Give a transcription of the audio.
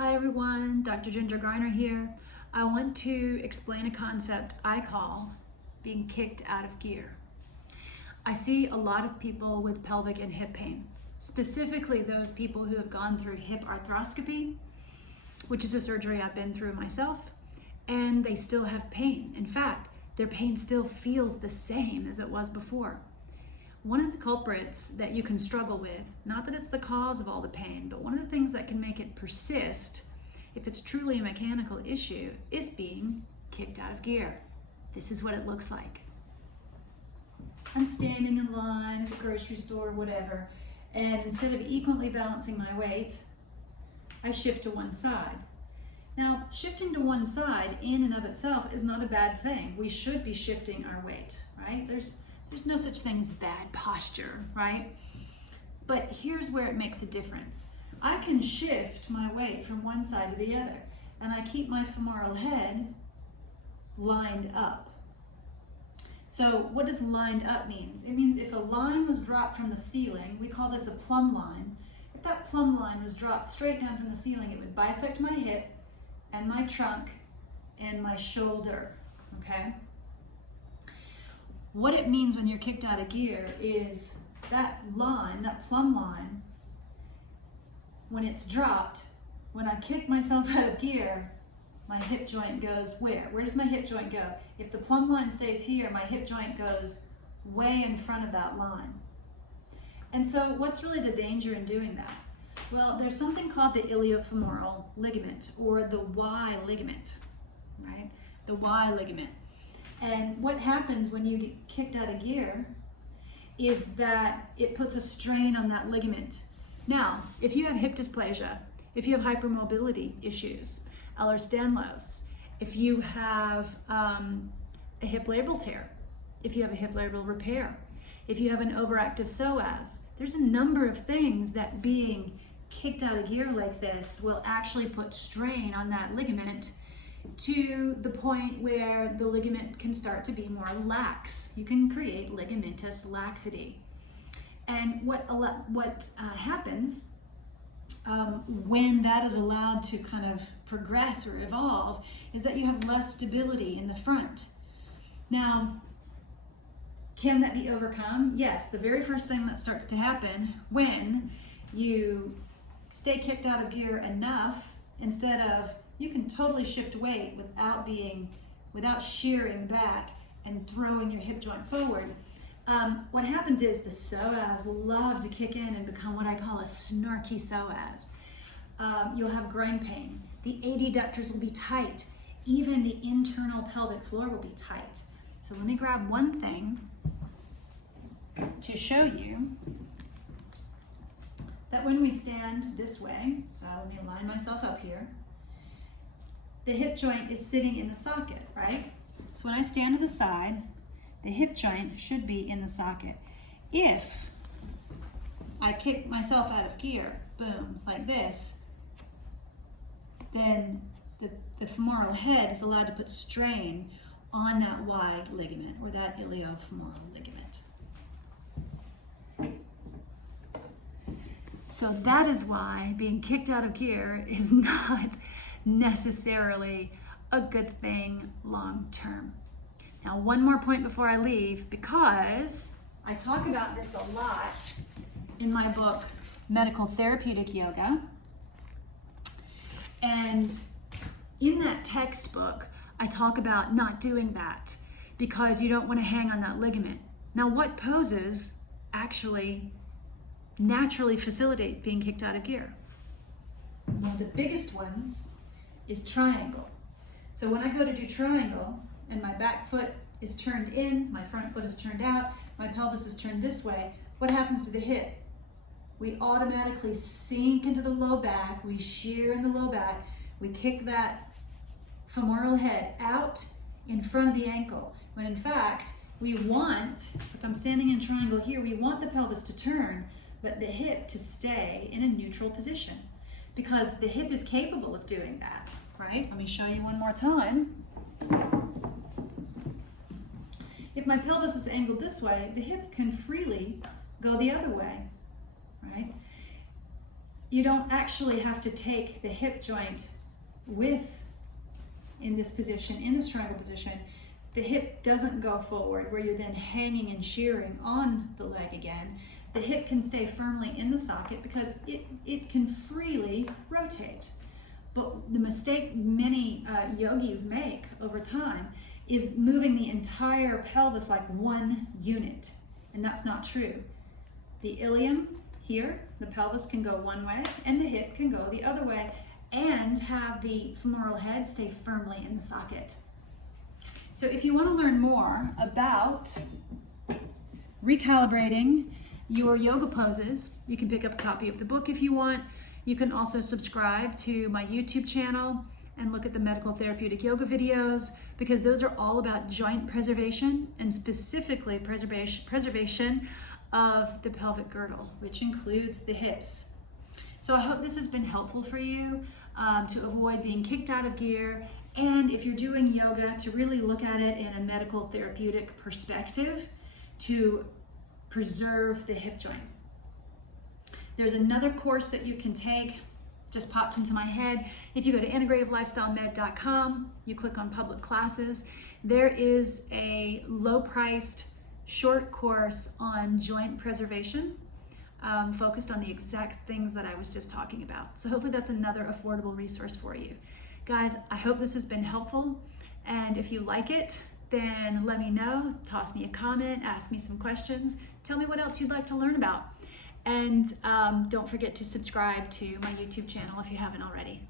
Hi everyone, Dr. Garner here. I want to explain a concept I call being kicked out of gear. I see a lot of people with pelvic and hip pain, specifically those people who have gone through hip arthroscopy, which is a surgery I've been through myself, and they still have pain. In fact, their pain still feels the same as it was before. One of the culprits that you can struggle with, not that it's the cause of all the pain, but one of the things that can make it persist, if it's truly a mechanical issue, is being kicked out of gear. This is what it looks like. I'm standing in line at the grocery store, whatever, and instead of equally balancing my weight, I shift to one side. Now, shifting to one side in and of itself is not a bad thing. We should be shifting our weight, right? There's no such thing as bad posture, right? But here's where it makes a difference. I can shift my weight from one side to the other, and I keep my femoral head lined up. So what does lined up means? It means if a line was dropped from the ceiling, we call this a plumb line. If that plumb line was dropped straight down from the ceiling, it would bisect my hip and my trunk and my shoulder, okay? What it means when you're kicked out of gear is that line, that plumb line, when it's dropped, when I kick myself out of gear, my hip joint goes where? Where does my hip joint go? If the plumb line stays here, my hip joint goes way in front of that line. And so what's really the danger in doing that? Well, there's something called the iliofemoral ligament, or the Y ligament, right? The Y ligament. And what happens when you get kicked out of gear is that it puts a strain on that ligament. Now, if you have hip dysplasia, if you have hypermobility issues, Ehlers-Danlos, if you have a hip labral tear, if you have a hip labral repair, if you have an overactive Psoas, there's a number of things that being kicked out of gear like this will actually put strain on that ligament to the point where the ligament can start to be more lax. You can create ligamentous laxity. And what happens when that is allowed to kind of progress or evolve is that you have less stability in the front. Now, can that be overcome? Yes, the very first thing that starts to happen when you stay kicked out of gear enough, instead of, you can totally shift weight without shearing back and throwing your hip joint forward. What happens is the psoas will love to kick in and become what I call a snarky psoas. You'll have groin pain. The adductors will be tight. Even the internal pelvic floor will be tight. So let me grab one thing to show you that when we stand this way, so let me line myself up here, the hip joint is sitting in the socket, right? So when I stand to the side, the hip joint should be in the socket. If I kick myself out of gear, boom, like this, then the femoral head is allowed to put strain on that Y ligament, or that iliofemoral ligament. So that is why being kicked out of gear is not necessarily a good thing long term. Now, one more point before I leave, because I talk about this a lot in my book, Medical Therapeutic Yoga. And in that textbook, I talk about not doing that because you don't want to hang on that ligament. Now, what poses actually naturally facilitate being kicked out of gear? One of the biggest ones is triangle. So when I go to do triangle and my back foot is turned in, my front foot is turned out, my pelvis is turned this way, what happens to the hip? We automatically sink into the low back, we shear in the low back, we kick that femoral head out in front of the ankle, when in fact we want, so if I'm standing in triangle here, we want the pelvis to turn, but the hip to stay in a neutral position, because the hip is capable of doing that, right? Let me show you one more time. If my pelvis is angled this way, the hip can freely go the other way, right? you don't actually have to take the hip joint in this position, in this triangle position. The hip doesn't go forward where you're then hanging and shearing on the leg again. The hip can stay firmly in the socket because it can freely rotate. But the mistake many yogis make over time is moving the entire pelvis like one unit, and that's not true. The ilium here, the pelvis can go one way, and the hip can go the other way, and have the femoral head stay firmly in the socket. So if you want to learn more about recalibrating your yoga poses, you can pick up a copy of the book if you want. You can also subscribe to my YouTube channel and look at the medical therapeutic yoga videos, because those are all about joint preservation, and specifically preservation of the pelvic girdle, which includes the hips. So I hope this has been helpful for you to avoid being kicked out of gear, and if you're doing yoga, to really look at it in a medical therapeutic perspective to preserve the hip joint. There's another course that you can take, just popped into my head. If you go to integrativelifestylemed.com, you click on public classes, there is a low-priced short course on joint preservation, focused on the exact things that I was just talking about. So hopefully that's another affordable resource for you. Guys, I hope this has been helpful, and if you like it, then let me know, toss me a comment, ask me some questions, tell me what else you'd like to learn about. And don't forget to subscribe to my YouTube channel if you haven't already.